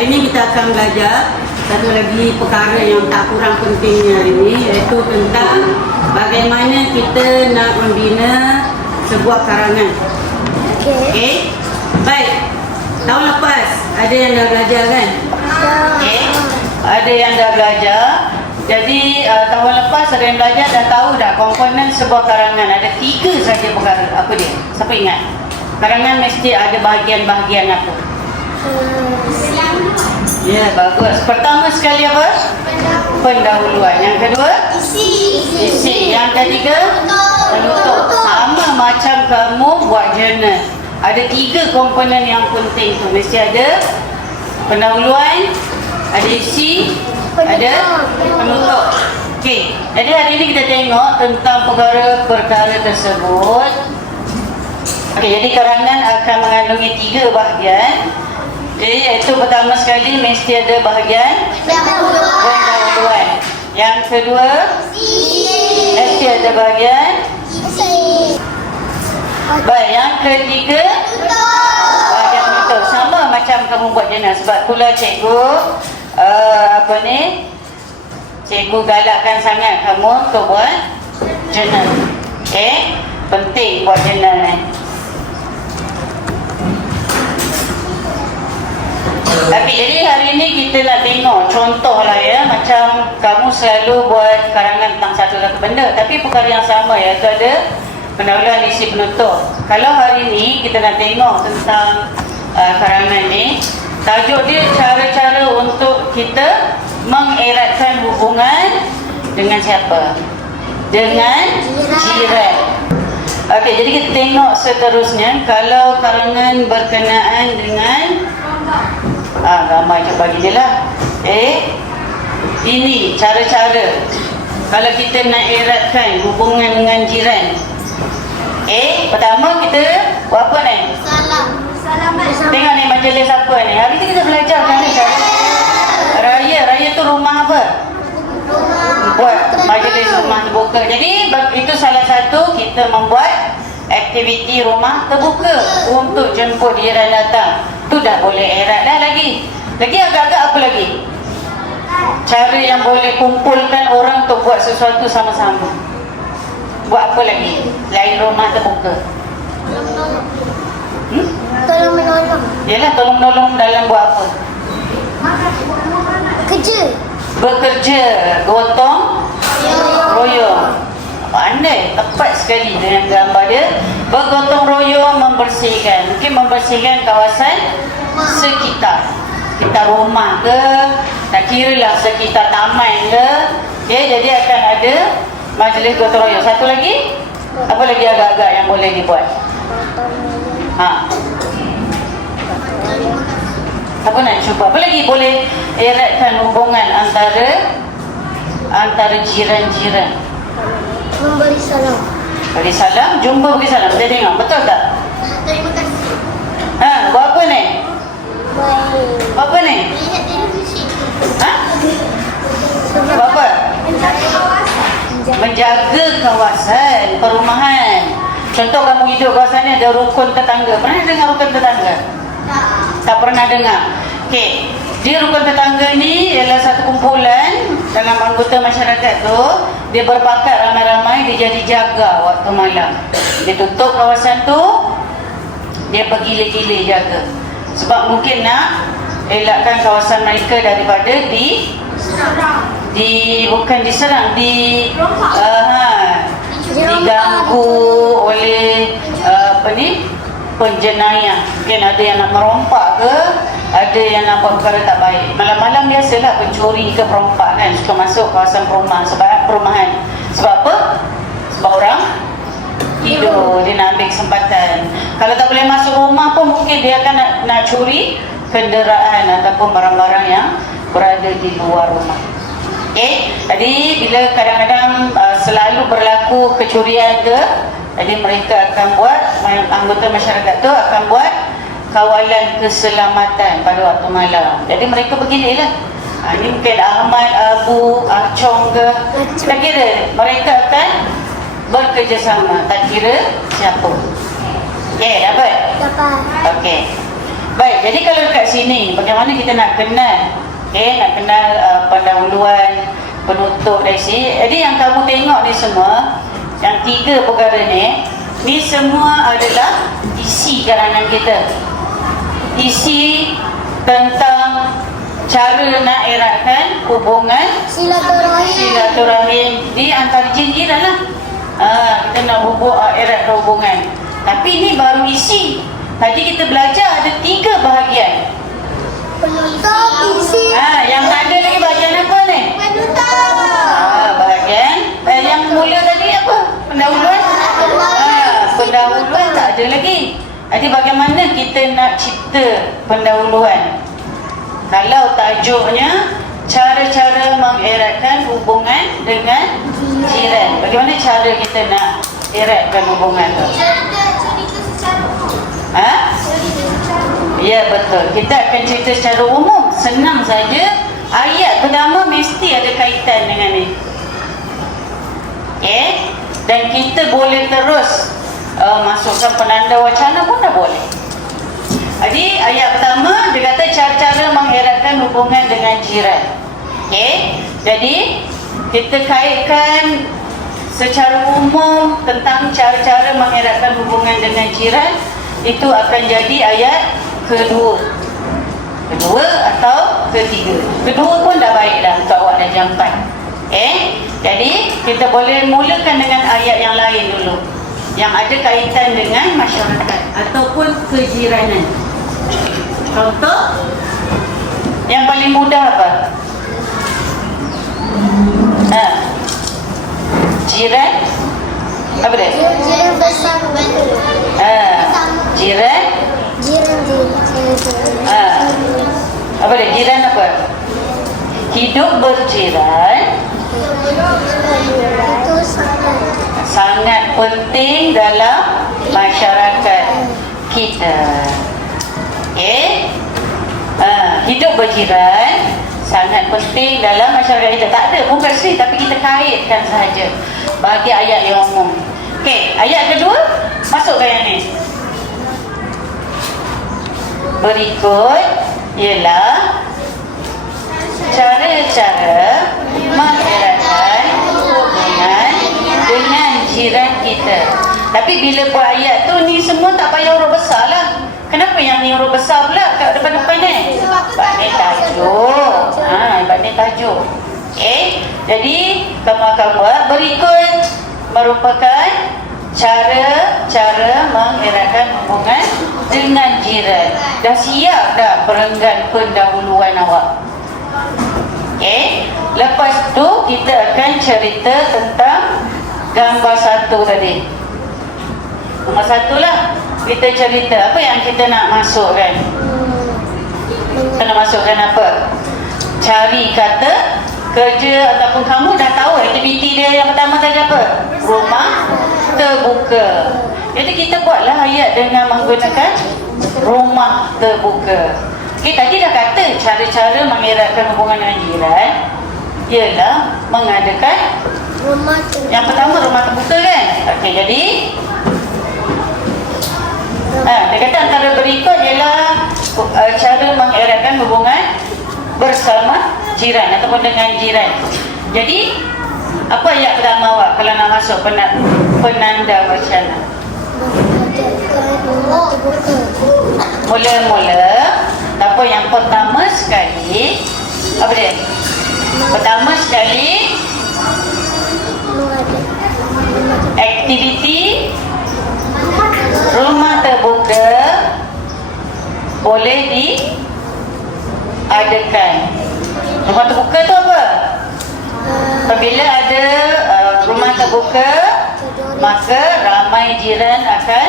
hari ini kita akan belajar satu lagi perkara yang tak kurang pentingnya hari ini, iaitu tentang bagaimana kita nak membina sebuah karangan. Okey. Baik. Tahun lepas ada yang dah belajar kan? Okey. Ada yang dah belajar. Jadi tahun lepas ada yang belajar dah tahu dah komponen sebuah karangan. Ada 3 saja perkara. Apa dia? Siapa ingat? Karangan mesti ada bahagian-bahagian apa? Ya, bagus. Pertama sekali apa? Pendahuluan. Yang kedua? Isi. Yang ketiga? Penutup. Sama macam kamu buat jurnal. Ada 3 komponen yang penting tu. Mesti ada pendahuluan, ada isi, ada penutup. Okey. Jadi hari ini kita tengok tentang perkara-perkara tersebut. Okey, jadi karangan akan mengandungi 3 bahagian. Jadi iaitu pertama sekali mesti ada bahagian pendahuluan. Yang kedua mesti ada bahagian isi. Baik, yang ketiga bahagian penutup. Sama macam kamu buat jurnal. Sebab pula cikgu cikgu galakkan sangat kamu untuk buat jurnal. Okey, penting buat jurnal ni. Tapi jadi hari ini kita nak tengok contoh lah ya, macam kamu selalu buat karangan tentang satu benda, tapi perkara yang sama, iaitu ada pendahuluan, isi, penutup. Kalau hari ini kita nak tengok tentang karangan ni, tajuk dia cara-cara untuk kita mengeratkan hubungan dengan siapa? Dengan jiran. Okey, jadi kita tengok seterusnya. Kalau karangan berkenaan dengan ramai je bagi je lah. Ini cara-cara kalau kita nak eratkan hubungan dengan jiran. Pertama kita buat apa ni? Tengok ni majlis apa ni. Hari ni kita belajar kan ni. Raya tu rumah apa? Buat majlis rumah terbuka. Jadi itu salah satu kita membuat aktiviti rumah terbuka untuk jemput jiran datang. Tu dah boleh erat dah lagi. Lagi agak-agak apa lagi? Cara yang boleh kumpulkan orang untuk buat sesuatu sama-sama. Buat apa lagi? Lain rumah terbuka. Tolong menolong. Yalah, tolong menolong dalam buat apa? Kerja. Bekerja, gotong royong. Pandai, tepat sekali dengan gambar dia. Bergotong royong membersihkan. Mungkin membersihkan kawasan sekitar. Sekitar rumah ke, tak kira lah sekitar taman ke. Okay, jadi akan ada majlis gotong royong. Satu lagi? Apa lagi agak-agak yang boleh dibuat? Apa nak cuba? Apa lagi boleh eratkan hubungan antara jiran-jiran? Memberi salam. Beri salam, jumpa beri salam. Kita tengok, betul tak? Terima kasih. Buat apa ni? Baik. Buat apa ni? Lihat televisi. Buat apa? Menjaga kawasan. Menjaga kawasan perumahan. Contoh kamu hidup kawasan ni ada rukun tetangga. Pernah dengar rukun tetangga? Tak pernah dengar. Okey, di rukun tetangga ni ialah satu kumpulan dalam anggota masyarakat tu. Dia berpakat ramai-ramai, dia jadi jaga waktu malam. Dia tutup kawasan tu, dia bergila-gila jaga. Sebab mungkin nak elakkan kawasan mereka daripada bukan diserang, diganggu oleh penjenayah. Mungkin ada yang nak merompak ke, ada yang nak buat perkara tak baik. Malam-malam biasalah pencuri ke perompak kan suka masuk kawasan perumahan. Sebab apa? Sebab orang tidur, dia nak ambil kesempatan. Kalau tak boleh masuk rumah pun mungkin dia akan nak curi kenderaan ataupun barang-barang yang berada di luar rumah. Okey, jadi bila kadang-kadang selalu berlaku kecurian ke, jadi mereka akan buat, anggota masyarakat tu akan buat kawalan keselamatan pada waktu malam. Jadi mereka beginilah. Ini mungkin Ahmad, Abu, Chong ke, tak kira, mereka akan bekerjasama, tak kira siapa. Dapat? Dapat. Okey. Baik, jadi kalau dekat sini, bagaimana kita nak kenal? Nak kenal pendahuluan, penutup dari sini. Jadi yang kamu tengok ni semua, yang 3 perkara ni semua adalah isi karangan kita. Isi tentang cara nak eratkan hubungan silaturahim di antara jiran lah. Kita nak eratkan hubungan. Tapi ni baru isi. Tadi kita belajar ada 3 bahagian. Penutup, isi. Yang ada lagi bahagian apa ni? Penutup. Bahagian yang mula tadi apa? Pendahuluan. Pendahuluan tak ada lagi. Jadi bagaimana kita nak cipta pendahuluan? Kalau tajuknya cara-cara mengeratkan hubungan dengan jiran. Bagaimana cara kita nak eratkan hubungan tu? Cerita secara umum. Ya, betul. Kita akan cerita secara umum. Senang saja. Ayat pertama mesti ada kaitan dengan ni. Dan kita boleh terus masukkan penanda wacana pun dah boleh. Jadi ayat pertama dia kata cara-cara mengeratkan hubungan dengan jiran. Jadi kita kaitkan secara umum tentang cara-cara mengeratkan hubungan dengan jiran. Itu akan jadi ayat kedua atau ketiga. Kedua pun dah baik dah untuk awak dah jampan. Jadi kita boleh mulakan dengan ayat yang lain dulu, yang ada kaitan dengan masyarakat ataupun kejiranan. Contoh yang paling mudah apa? Jiran apa dia? Jiran besar. Jiran. Apa dia? Jiran apa? Hidup berjiran Itu sangat penting dalam masyarakat kita. Hidup berjiran sangat penting dalam masyarakat kita. Tak ada pun versi, tapi kita kaitkan sahaja bagi ayat yang umum. Ayat kedua masukkan yang ni. Berikut ialah cara-cara mengeratkan hubungan dengan jiran kita. Tapi bila buat ayat tu ni semua tak payah huruf besar lah. Kenapa yang ni huruf besar pula kat depan-depan ni? Sebab ni tajuk. Sebab ni tajuk. Jadi kamu akan buat berikut merupakan cara-cara mengeratkan hubungan dengan jiran. Dah siap dah perenggan pendahuluan awak? Lepas tu kita akan cerita tentang gambar 1 tadi. Gambar 1 lah. Kita cerita apa yang kita nak masukkan. Kita nak masukkan apa? Cari kata kerja ataupun kamu dah tahu aktiviti dia yang pertama tadi apa? Rumah terbuka. Jadi kita buatlah ayat dengan menggunakan rumah terbuka. Tadi dah kata cara-cara mengeratkan hubungan dengan jiran ialah mengadakan rumah terbuka. yang pertama rumah terbuka kan? Jadi dia kata antara berikut ialah cara mengeratkan hubungan bersama jiran ataupun dengan jiran. Jadi apa ayat pertama awak kalau nak masuk penanda wacana? Rumah terbuka. Mula-mula apa yang pertama sekali apa dia? Pertama sekali aktiviti rumah terbuka boleh diadakan. Rumah terbuka tu apa? Apabila ada rumah terbuka, maka ramai jiran akan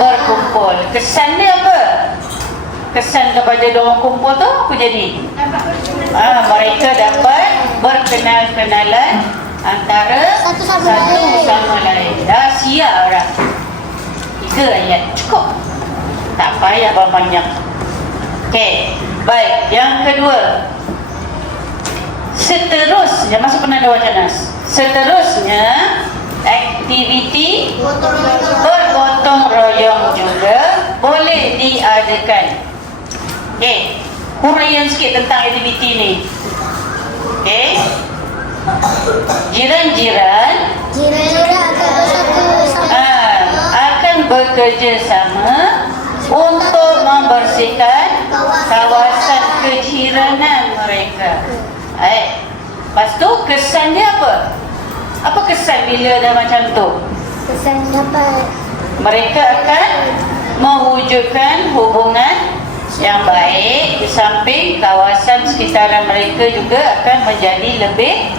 berkumpul. Kesan dia apa? Kesan kepada diorang kumpul tu apa jadi? Mereka dapat berkenal-kenalan antara satu sama lain. Dah siap dah. 3 ayat cukup. Tak payah banyak. Baik, yang kedua. Seterusnya masuk penanda wacana. Seterusnya aktiviti bergotong royong juga boleh diadakan. Okey. Huraian sikit tentang aktiviti ni. Okey. Jiran-jiran Jiran-jiran akan bersatu sama. akan bekerja sama untuk membersihkan kawasan kejiranan mereka. Lepas tu kesan dia apa? Apa kesan bila dah macam tu? Kesan dapat Mereka akan mewujudkan hubungan yang baik, di samping kawasan sekitaran mereka juga akan menjadi lebih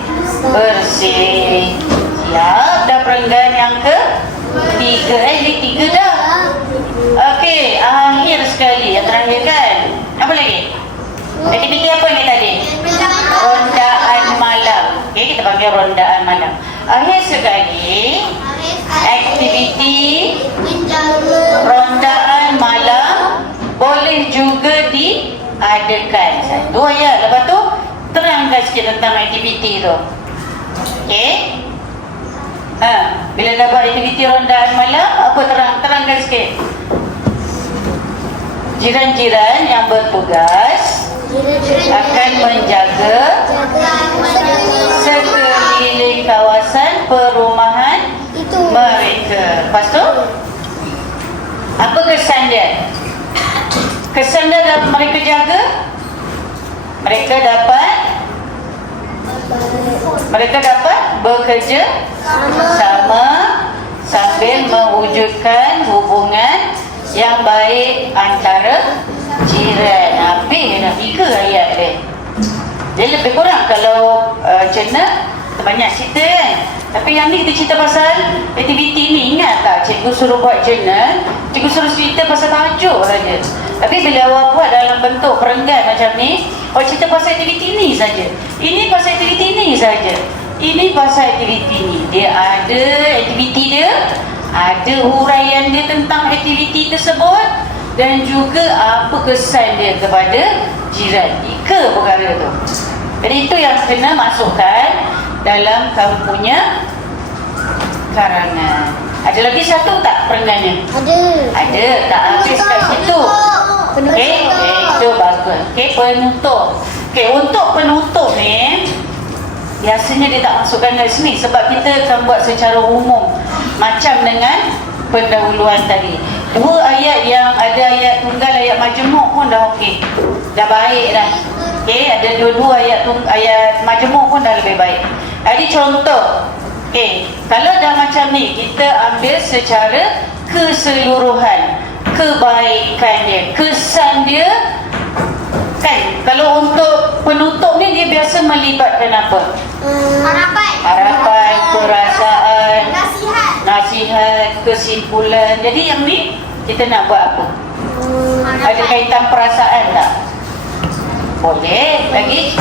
bersih. Siap dah perenggan yang ke-3. Ini 3 dah. Okey, akhir sekali yang terakhir kan. Apa lagi? Aktiviti apa ni tadi? Rondaan malam. Okey, kita panggil rondaan malam. Akhir sekali aktiviti rondaan malam boleh juga diadakan. Satu ayat. Lepas tu terangkan sikit tentang aktiviti tu. Okey. Bila dah buat aktiviti rondaan malam, apa terangkan sikit. Jiran-jiran yang bertugas akan menjaga sekeliling kawasan perumahan mereka. Lepas tu apa kesan dia? Kesan dia dalam mereka jaga, mereka dapat bekerja sama sambil mewujudkan hubungan yang baik antara jiran. Habis dah 3 ayat dia. Jadi lebih kurang kalau cerna banyak cerita kan. Tapi yang ni kita cerita pasal aktiviti ni. Ingat tak cikgu suruh buat jurnal, cikgu suruh cerita pasal tajuk saja. Tapi bila awak buat dalam bentuk perenggan macam ni, awak cerita pasal aktiviti ni saja. Ini pasal aktiviti ni saja. Ini pasal aktiviti ni. Dia ada aktiviti dia, ada huraian dia tentang aktiviti tersebut, dan juga apa kesan dia kepada jiran. 3 perkara tu. Jadi itu yang kena masukkan dalam kamu punya karangan. Ada lagi satu tak perenggannya? Ada. Tak habis kat situ. Okey, itu bagus. Okey, penutup. Okey, untuk penutup ni biasanya dia tak masukkan kat sini sebab kita akan buat secara umum macam dengan pendahuluan tadi. 2 ayat yang ada ayat tunggal, ayat majmuk pun dah okey. Dah baik dah. Okey, ada 2 ayat majmuk pun dah lebih baik. Jadi contoh, okey, kalau dah macam ni, kita ambil secara keseluruhan kebaikan dia, kesan dia kan. Kalau untuk penutup ni dia biasa melibatkan apa? Harapan, perasaan, nasihat, kesimpulan. Jadi yang ni kita nak buat apa? Ada kaitan perasaan tak? Boleh. Lagi?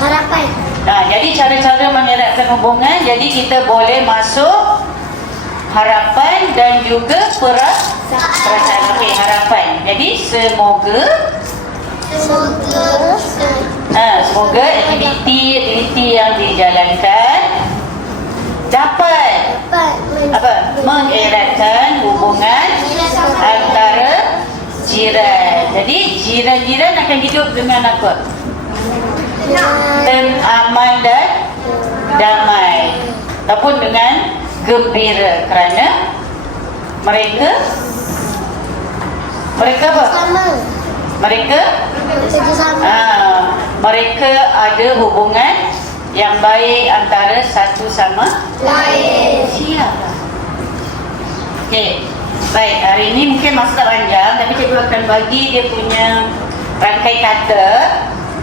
Harapan. Jadi cara-cara mengeratkan hubungan. Jadi kita boleh masuk harapan dan juga perasaan. Okey, harapan. Jadi semoga aktiviti yang dijalankan dapat mengeratkan hubungan antara jiran. Jadi jiran-jiran akan hidup dengan apa? Aman dan damai, ataupun dengan gembira, kerana mereka apa? Mereka mereka ada hubungan yang baik antara satu sama lain. Siap. Okey. Baik, hari ini mungkin masa tak panjang, tapi cikgu akan bagi dia punya rangkai kata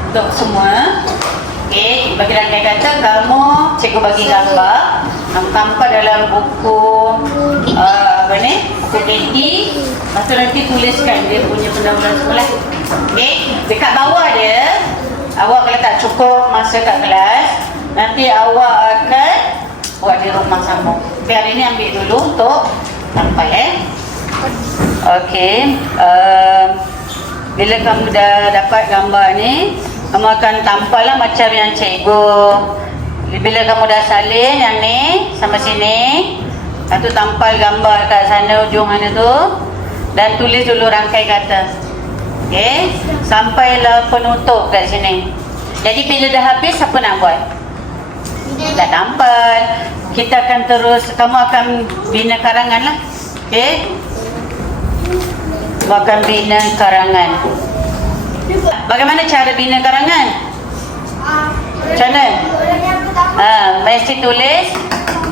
untuk semua. Okey, bagi rangkai kata, kamu cikgu bagi gambar. Tanpa dalam buku buku KT. Lepas tu nanti tuliskan dia punya pendahuluan sekolah. Okey, dekat bawah dia, awak kalau tak cukup masa kat kelas, nanti awak akan buat di rumah sambung. Tapi hari ni ambil dulu untuk sampai Okey, bila kamu dah dapat gambar ni, kamu akan tampallah macam yang cikgu. Bila kamu dah salin yang ni sama sini, lepas tu tampal gambar kat sana ujung mana tu, dan tulis dulu rangkai kata. Okey, sampailah penutup kat sini. Jadi bila dah habis, apa nak buat? Dah tampal. Kita akan terus, kamu akan bina karangan lah. Okey, kamu akan bina karangan. Bagaimana cara bina karangan? Macam mana? Mesti tulis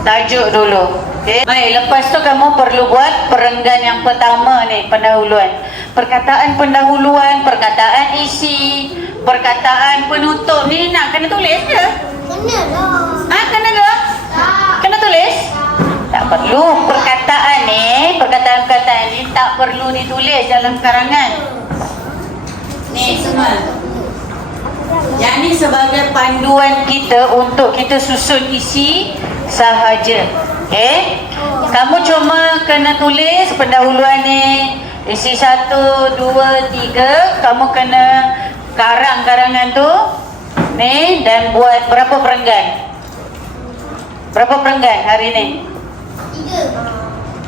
tajuk dulu. Okay. Baik, lepas tu kamu perlu buat perenggan yang pertama ni, pendahuluan. Perkataan pendahuluan, perkataan isi, perkataan penutup ni nak kena tulis ke? Kena lah. Kena ke? Kena tulis? Tak perlu. Perkataan ni, perkataan-perkataan ni tak perlu ditulis dalam karangan. Ni semua. Yang ni sebagai panduan kita untuk kita susun isi sahaja. Okay? Kamu cuma kena tulis pendahuluan ni, isi 1, 2, 3. Kamu kena karang karangan tu ni dan buat berapa perenggan? Berapa perenggan hari ni?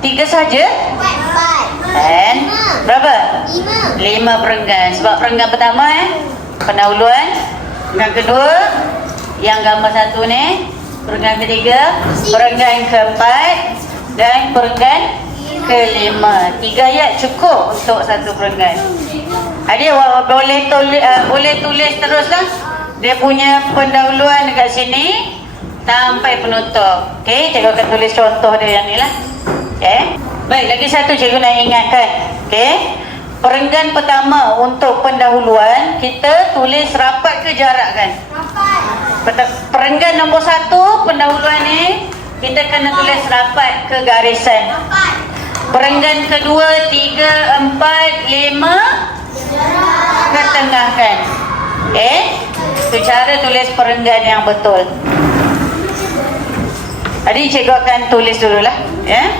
3 saja? 4. Dan berapa? 5. 5 perenggan. Sebab perenggan pertama pendahuluan, perenggan kedua yang gambar satu ni, perenggan ketiga, perenggan keempat dan perenggan kelima. 3 ayat cukup untuk satu perenggan. Adik boleh tulis teruslah dia punya pendahuluan dekat sini sampai penutup. Okey, cikgu akan tulis contoh dia yang ni lah. Okey. Baik, lagi satu cikgu nak ingatkan. Okey. Perenggan pertama untuk pendahuluan, kita tulis rapat ke jarak kan? Rapat. Perenggan nombor 1 pendahuluan ni, kita kena tulis rapat ke garisan. Rapat. Perenggan kedua, 3, 4, 5 ketengahkan. Itu cara tulis perenggan yang betul. Adik cikgu akan tulis dululah, ya.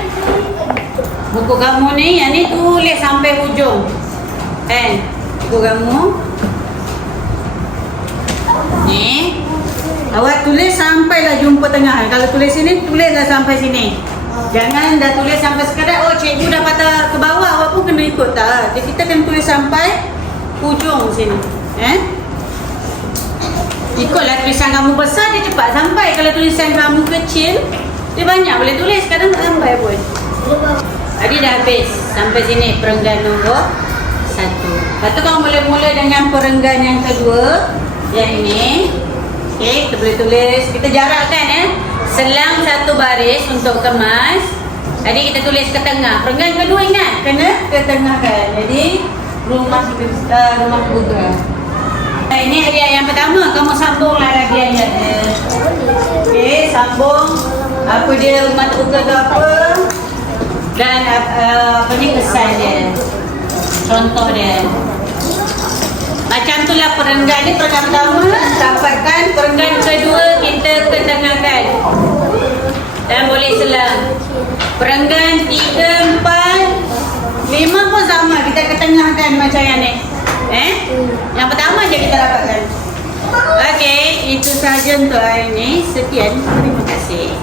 Buku kamu ni, yang ni tulis sampai hujung. Buku kamu ni, awak tulis sampailah jumpa tengah. Kalau tulis sini, tulislah sampai sini. Jangan dah tulis sampai sekadar, oh cikgu dah patah ke bawah, awak pun kena ikut. Tak, kita kena tulis sampai hujung sini. Ikutlah tulisan kamu besar, dia cepat sampai. Kalau tulisan kamu kecil, dia banyak boleh tulis, kadang tak sampai pun. Adik dah habis sampai sini perenggan nombor 1. Lepas tu kamu boleh mula dengan perenggan yang kedua, yang ini. Okey, kita boleh tulis, kita jarakkan selang satu baris untuk kemas. Adik kita tulis ke tengah. Perenggan kedua ingat, kena ke tengah kan. Jadi rumah buka. Ini ayat yang pertama, kamu sambunglah lagi ayat dia. Okey, sambung apa dia, rumah terbuka tu apa dan apa ni kesan dia, contoh dia. Macam tu lah perenggan ni. Perenggan pertama dapatkan, perenggan kedua kita ketengahkan dan boleh selang. Perenggan 3, 4, 5 pun sama, kita ketengahkan macam yang ni. Yang pertama je kita dapatkan. Okey, itu sahaja untuk hari ini. Sekian, terima kasih.